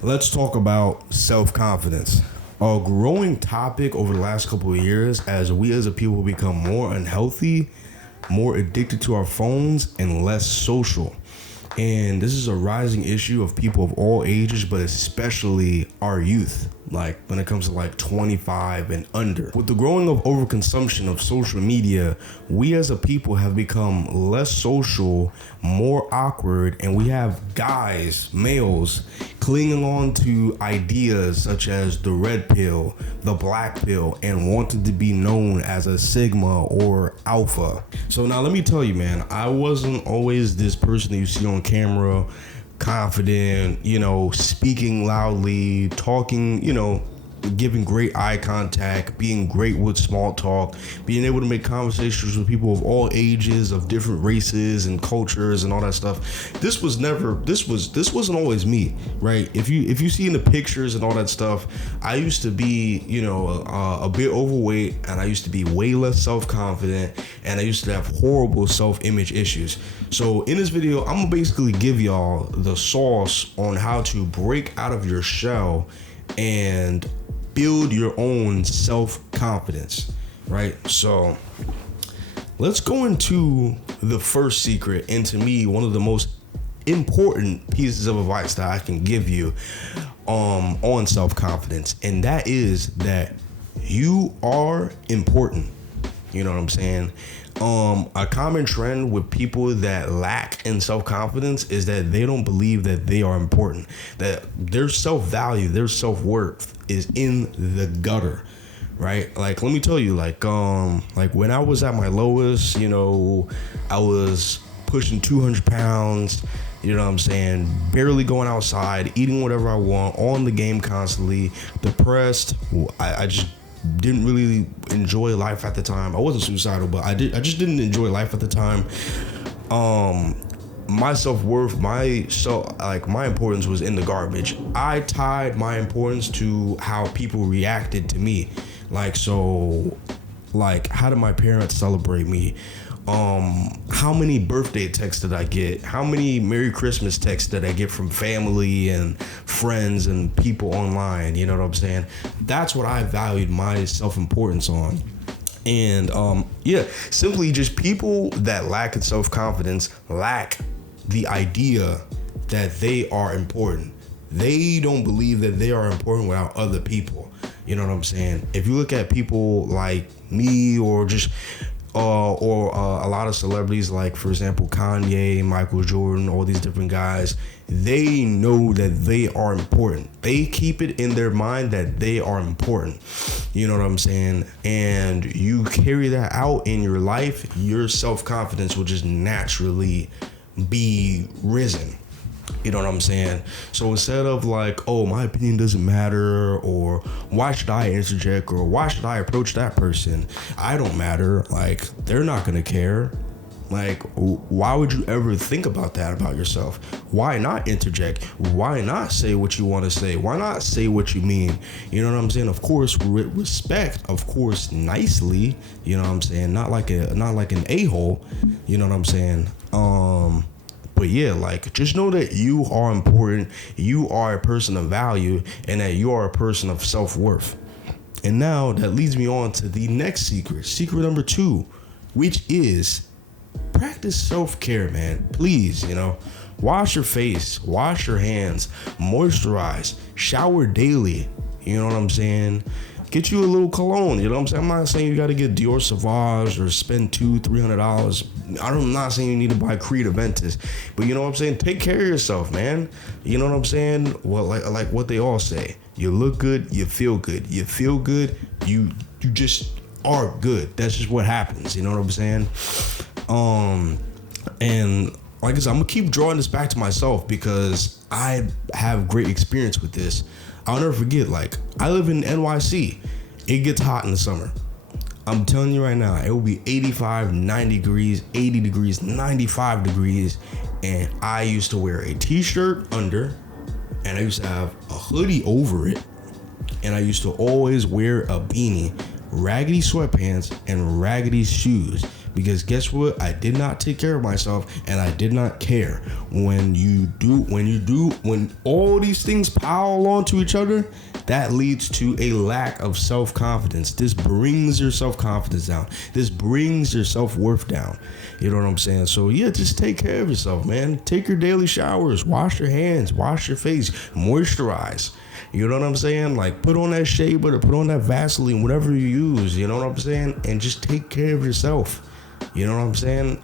Let's talk about self-confidence. A growing topic over the last couple of years as we as a people become more unhealthy, more addicted to our phones, and less social. And this is a rising issue of people of all ages, but especially our youth, like when it comes to like 25 and under. With the growing of overconsumption of social media, we as a people have become less social, more awkward, and we have guys, males, clinging on to ideas such as the red pill, the black pill, and wanting to be known as a sigma or alpha. So now let me tell you, man, I wasn't always this person that you see on camera, confident, speaking loudly, talking, giving great eye contact, being great with small talk, being able to make conversations with people of all ages, of different races and cultures and all that stuff. This wasn't always me, right? If you see in the pictures and all that stuff, I used to be, a bit overweight, and I used to be way less self-confident, and I used to have horrible self-image issues. So in this video, I'm gonna basically give y'all the sauce on how to break out of your shell and build your own self-confidence, right? So let's go into the first secret, and to me, one of the most important pieces of advice that I can give you on self-confidence, and that is that you are important. You know what I'm saying? A common trend with people that lack in self-confidence is that they don't believe that they are important, that their self-value, their self-worth is in the gutter, right? Like, let me tell you, like when I was at my lowest, I was pushing 200 pounds, you know what I'm saying? Barely going outside, eating whatever I want, on the game constantly, depressed. I just didn't really enjoy life at the time. I wasn't suicidal, but I just didn't enjoy life at the time. My self-worth, my importance was in the garbage. I tied my importance to how people reacted to me. How did my parents celebrate me? How many birthday texts did I get? How many Merry Christmas texts did I get from family and friends and people online? You know what I'm saying? That's what I valued my self-importance on. And simply just people that lack in self-confidence lack the idea that they are important. They don't believe that they are important without other people. You know what I'm saying? If you look at people like me, or just a lot of celebrities, like for example Kanye, Michael Jordan, all these different guys, they know that they are important. They keep it in their mind that they are important. You know what I'm saying? And you carry that out in your life, your self-confidence will just naturally be risen. You know what I'm saying? So instead of like, oh, my opinion doesn't matter, or why should I interject, or why should I approach that person? I don't matter. Like, they're not going to care. Like, why would you ever think about that about yourself? Why not interject? Why not say what you want to say? Why not say what you mean? You know what I'm saying? Of course, with respect, of course, nicely, you know what I'm saying? Not like an a-hole, you know what I'm saying? But yeah, like, just know that you are important, you are a person of value, and that you are a person of self-worth. And now that leads me on to the next secret number 2, which is practice self-care, man. Please, wash your face, wash your hands, moisturize, shower daily. You know what I'm saying? Get you a little cologne, you know what I'm saying? I'm not saying you got to get Dior Sauvage or spend $200-$300. I'm not saying you need to buy Creed Aventus, but you know what I'm saying? Take care of yourself, man. You know what I'm saying? Well, like what they all say. You look good, you feel good. You feel good, you just are good. That's just what happens, you know what I'm saying? And like I said, I'm gonna keep drawing this back to myself because I have great experience with this. I'll never forget, like, I live in NYC. It gets hot in the summer. I'm telling you right now, it will be 85, 90 degrees, 80 degrees, 95 degrees. And I used to wear a t-shirt under, and I used to have a hoodie over it. And I used to always wear a beanie, raggedy sweatpants, and raggedy shoes. because guess what? I did not take care of myself, and I did not care. When all these things pile onto each other, that leads to a lack of self-confidence. This brings your self-confidence down. This brings your self-worth down. You know what I'm saying? So yeah, just take care of yourself, man. Take your daily showers, wash your hands, wash your face, moisturize. You know what I'm saying? Like, put on that shea butter, put on that Vaseline, whatever you use. You know what I'm saying? And just take care of yourself. You know what I'm saying?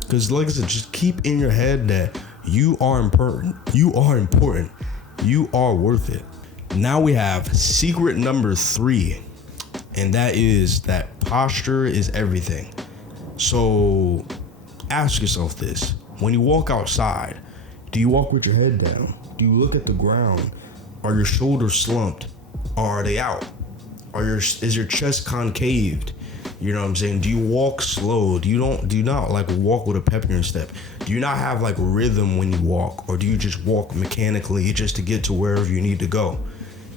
Because like I said, just keep in your head that you are important. You are important. You are worth it. Now we have secret number 3, and that is that posture is everything. So ask yourself this: when you walk outside, do you walk with your head down? Do you look at the ground? Are your shoulders slumped? Are they out? Is your chest concaved? You know what I'm saying? Do you walk slow? Do you not like walk with a pep in your step? Do you not have like rhythm when you walk? Or do you just walk mechanically just to get to wherever you need to go?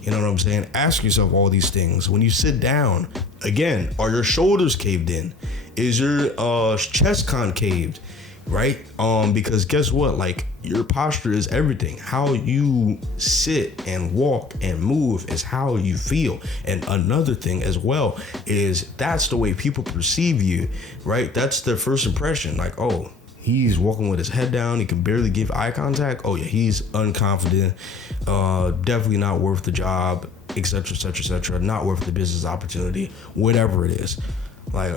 You know what I'm saying? Ask yourself all these things. When you sit down, again, are your shoulders caved in? Is your chest concaved? Right? Because guess what? Like, your posture is everything. How you sit and walk and move is how you feel. And another thing as well is that's the way people perceive you, right? That's their first impression. Like, oh, he's walking with his head down. He can barely give eye contact. Oh yeah, he's unconfident. Definitely not worth the job, etc., etc., etc. Not worth the business opportunity, whatever it is. Like,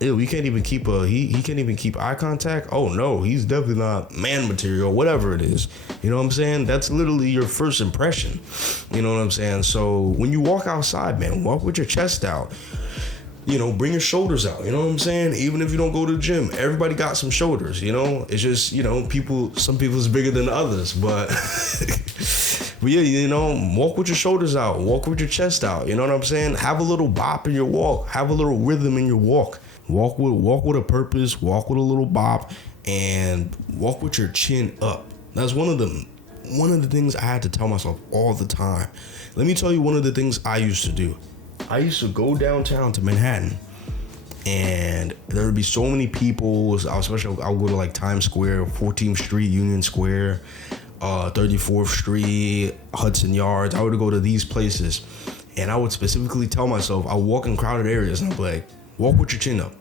he can't even keep he can't even keep eye contact. Oh no, he's definitely not man material, whatever it is. You know what I'm saying? That's literally your first impression. You know what I'm saying? So when you walk outside, man, walk with your chest out. You know, bring your shoulders out. You know what I'm saying? Even if you don't go to the gym, everybody got some shoulders, you know? It's just, you know, some people's bigger than others, but but yeah, you know, walk with your shoulders out, walk with your chest out. You know what I'm saying? Have a little bop in your walk, have a little rhythm in your walk. Walk with a purpose, walk with a little bop, and walk with your chin up. That's one of the things I had to tell myself all the time. Let me tell you one of the things I used to do. I used to go downtown to Manhattan, and there would be so many people, especially I would go to like Times Square, 14th Street, Union Square, 34th Street, Hudson Yards. I would go to these places, and I would specifically tell myself, I would walk in crowded areas, and I'd be like, walk with your chin up,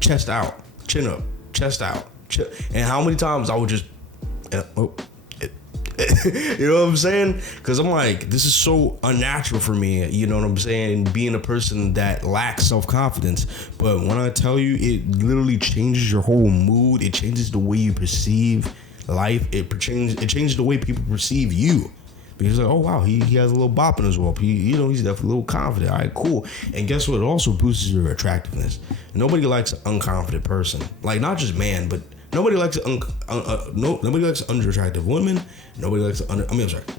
chest out, chin up, chest out. And how many times I would just, you know what I'm saying? Because I'm like, this is so unnatural for me, you know what I'm saying? Being a person that lacks self-confidence. But when I tell you, it literally changes your whole mood. It changes the way you perceive life. It changes the way people perceive you. Because like, oh wow, he has a little bop in his walk. He's definitely a little confident. All right, cool. And guess what? It also boosts your attractiveness. Nobody likes an unconfident person. Like, not just man, but nobody likes nobody likes underattractive women. Nobody likes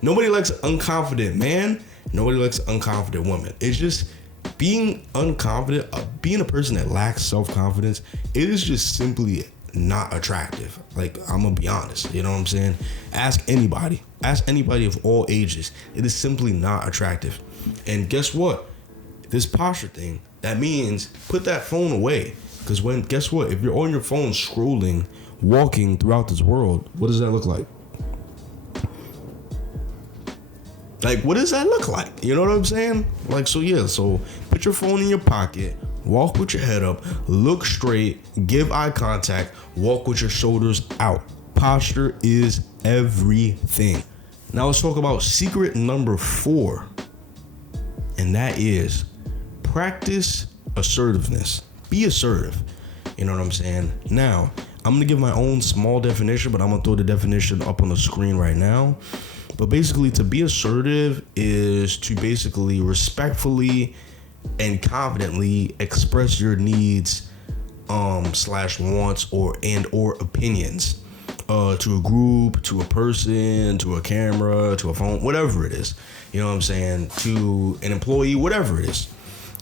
nobody likes an unconfident man. Nobody likes an unconfident woman. It's just being unconfident, being a person that lacks self-confidence. It is just simply not attractive. Like, I'm gonna be honest, you know what I'm saying? Ask anybody of all ages. It is simply not attractive. And guess what? This posture thing, that means put that phone away. Because guess what? If you're on your phone scrolling, walking throughout this world, what does that look like? Like, what does that look like? You know what I'm saying? Like, so put your phone in your pocket, walk with your head up, look straight, give eye contact, walk with your shoulders out. Posture is everything. Now let's talk about secret number 4. And that is practice assertiveness. Be assertive. You know what I'm saying? Now, I'm going to give my own small definition, but I'm going to throw the definition up on the screen right now. But basically, to be assertive is to basically respectfully and confidently express your needs /wants or opinions to a group, to a person, to a camera, to a phone, whatever it is. You know what I'm saying? To an employee, whatever it is.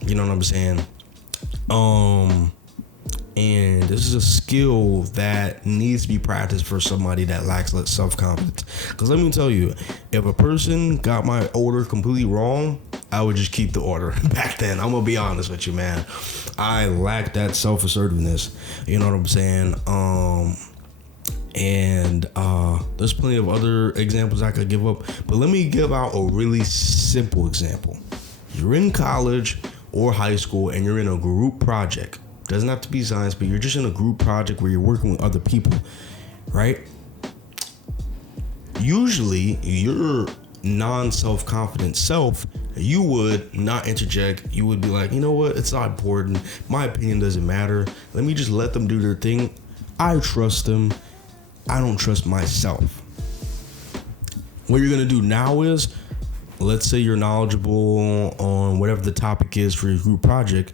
You know what I'm saying? And this is a skill that needs to be practiced for somebody that lacks self-confidence. Because let me tell you, if a person got my order completely wrong, I would just keep the order back then. I'm gonna be honest with you, man. I lacked that self-assertiveness. You know what I'm saying? And there's plenty of other examples I could give up, but let me give out a really simple example. You're in college or high school and you're in a group project. Doesn't have to be science, but you're just in a group project where you're working with other people, right? Usually your non-self-confident self, you would not interject. You would be like, you know what, it's not important, my opinion doesn't matter, let me just let them do their thing. I trust them, I don't trust myself. What you're gonna do now is, let's say you're knowledgeable on whatever the topic is for your group project,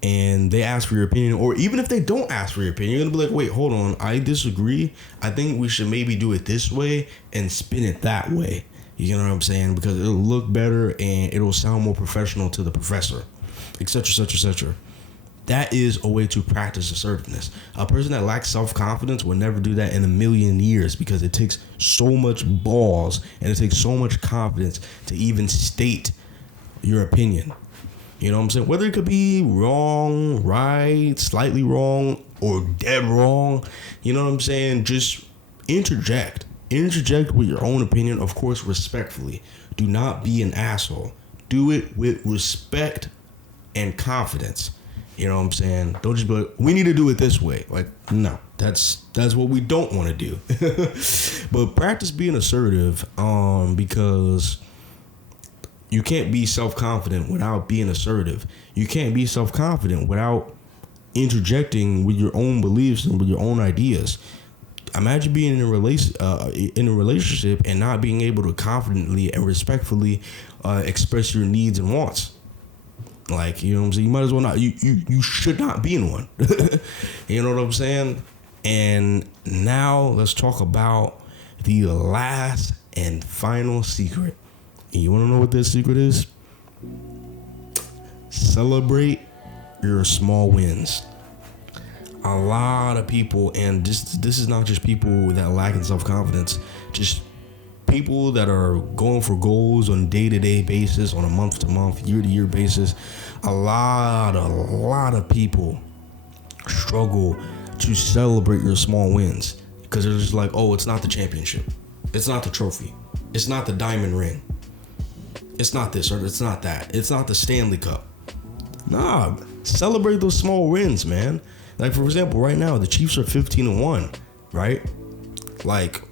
and they ask for your opinion, or even if they don't ask for your opinion, you're gonna be like, wait, hold on, I disagree, I think we should maybe do it this way and spin it that way. You know what I'm saying? Because it'll look better and it'll sound more professional to the professor, etc., etc., etc. That is a way to practice assertiveness. A person that lacks self-confidence will never do that in a million years, because it takes so much balls and it takes so much confidence to even state your opinion. You know what I'm saying? Whether it could be wrong, right, slightly wrong, or dead wrong, you know what I'm saying? Just interject. Interject with your own opinion, of course, respectfully. Do not be an asshole. Do it with respect and confidence. You know what I'm saying? Don't just be like, we need to do it this way. Like, no, that's what we don't want to do. But practice being assertive, because you can't be self-confident without being assertive. You can't be self-confident without interjecting with your own beliefs and with your own ideas. Imagine being in a relationship and not being able to confidently and respectfully express your needs and wants. Like, you know what I'm saying? You might as well not. You should not be in one. You know what I'm saying? And now let's talk about the last and final secret. And you want to know what this secret is? Celebrate your small wins. A lot of people, and this is not just people that lack in self-confidence, just people that are going for goals on day-to-day basis, on a month-to-month, year-to-year basis. A lot of people struggle to celebrate your small wins, because they're just like, oh, it's not the championship, it's not the trophy, it's not the diamond ring, it's not this or it's not that, it's not the Stanley Cup. Nah, celebrate those small wins, man. Like, for example, right now the Chiefs are 15-1, right? Like,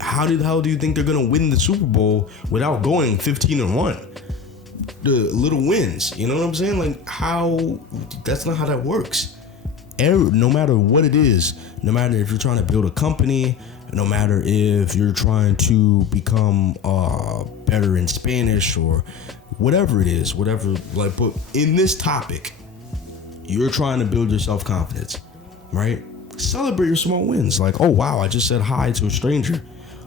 how do you think they're gonna win the Super Bowl without going 15-1? The little wins, you know what I'm saying? Like, how? That's not how that works. No matter what it is, no matter if you're trying to build a company, no matter if you're trying to become better in Spanish or whatever it is, whatever. Like, but in this topic, you're trying to build your self-confidence, right? Celebrate your small wins. Like, oh wow, I just said hi to a stranger.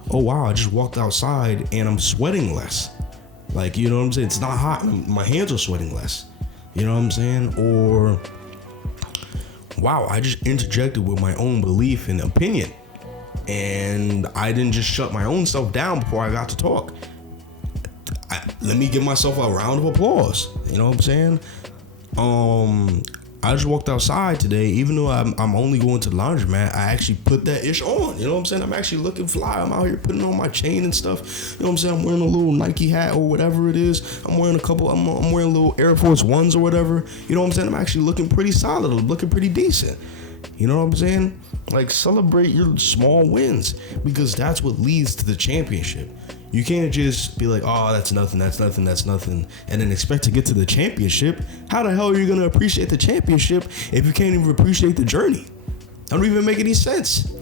Oh wow, I just walked outside and I'm sweating less. Like, you know what I'm saying? It's not hot. My hands are sweating less. You know what I'm saying? Or, wow, I just interjected with my own belief and opinion, and I didn't just shut my own self down before I got to talk. Let me give myself a round of applause. You know what I'm saying? I just walked outside today, even though I'm only going to the laundromat. I actually put that ish on. You know what I'm saying? I'm actually looking fly. I'm out here putting on my chain and stuff. You know what I'm saying? I'm wearing a little Nike hat or whatever it is. I'm wearing I'm wearing little Air Force Ones or whatever. You know what I'm saying? I'm actually looking pretty solid, looking pretty decent. You know what I'm saying? Like, celebrate your small wins, because that's what leads to the championship. You can't just be like, oh, that's nothing, and then expect to get to the championship. How the hell are you gonna appreciate the championship if you can't even appreciate the journey? That don't even make any sense.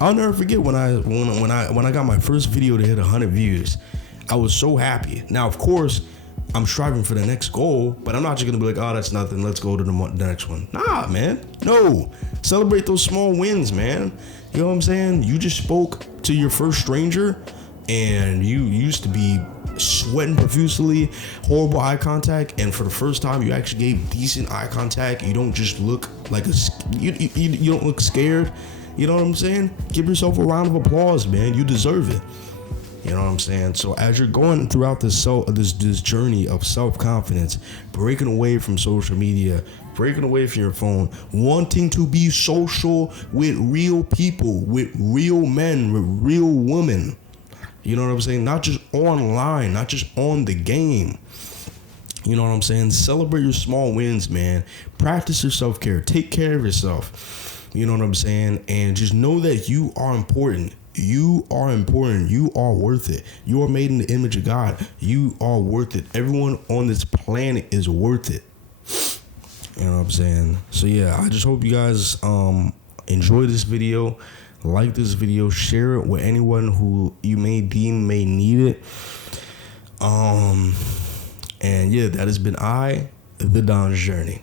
I'll never forget when I got my first video to hit 100 views. I was so happy. Now, of course, I'm striving for the next goal, but I'm not just gonna be like, oh, that's nothing, let's go to the next one. Nah, man. No. Celebrate those small wins, man. You know what I'm saying? You just spoke to your first stranger, and you used to be sweating profusely, horrible eye contact, and for the first time you actually gave decent eye contact. You don't just look like you don't look scared. You know what I'm saying? Give yourself a round of applause, man. You deserve it. You know what I'm saying? So as you're going throughout this journey of self-confidence, breaking away from social media, breaking away from your phone, wanting to be social with real people, with real men, with real women. You know what I'm saying? Not just online, not just on the game. You know what I'm saying? Celebrate your small wins, man. Practice your self-care. Take care of yourself. You know what I'm saying? And just know that you are important. You are important. You are worth it. You are made in the image of God. You are worth it. Everyone on this planet is worth it. You know what I'm saying? So yeah, I just hope you guys enjoy this video. Like this video. Share it with anyone who you may deem may need it. And yeah, that has been the Don's Journey.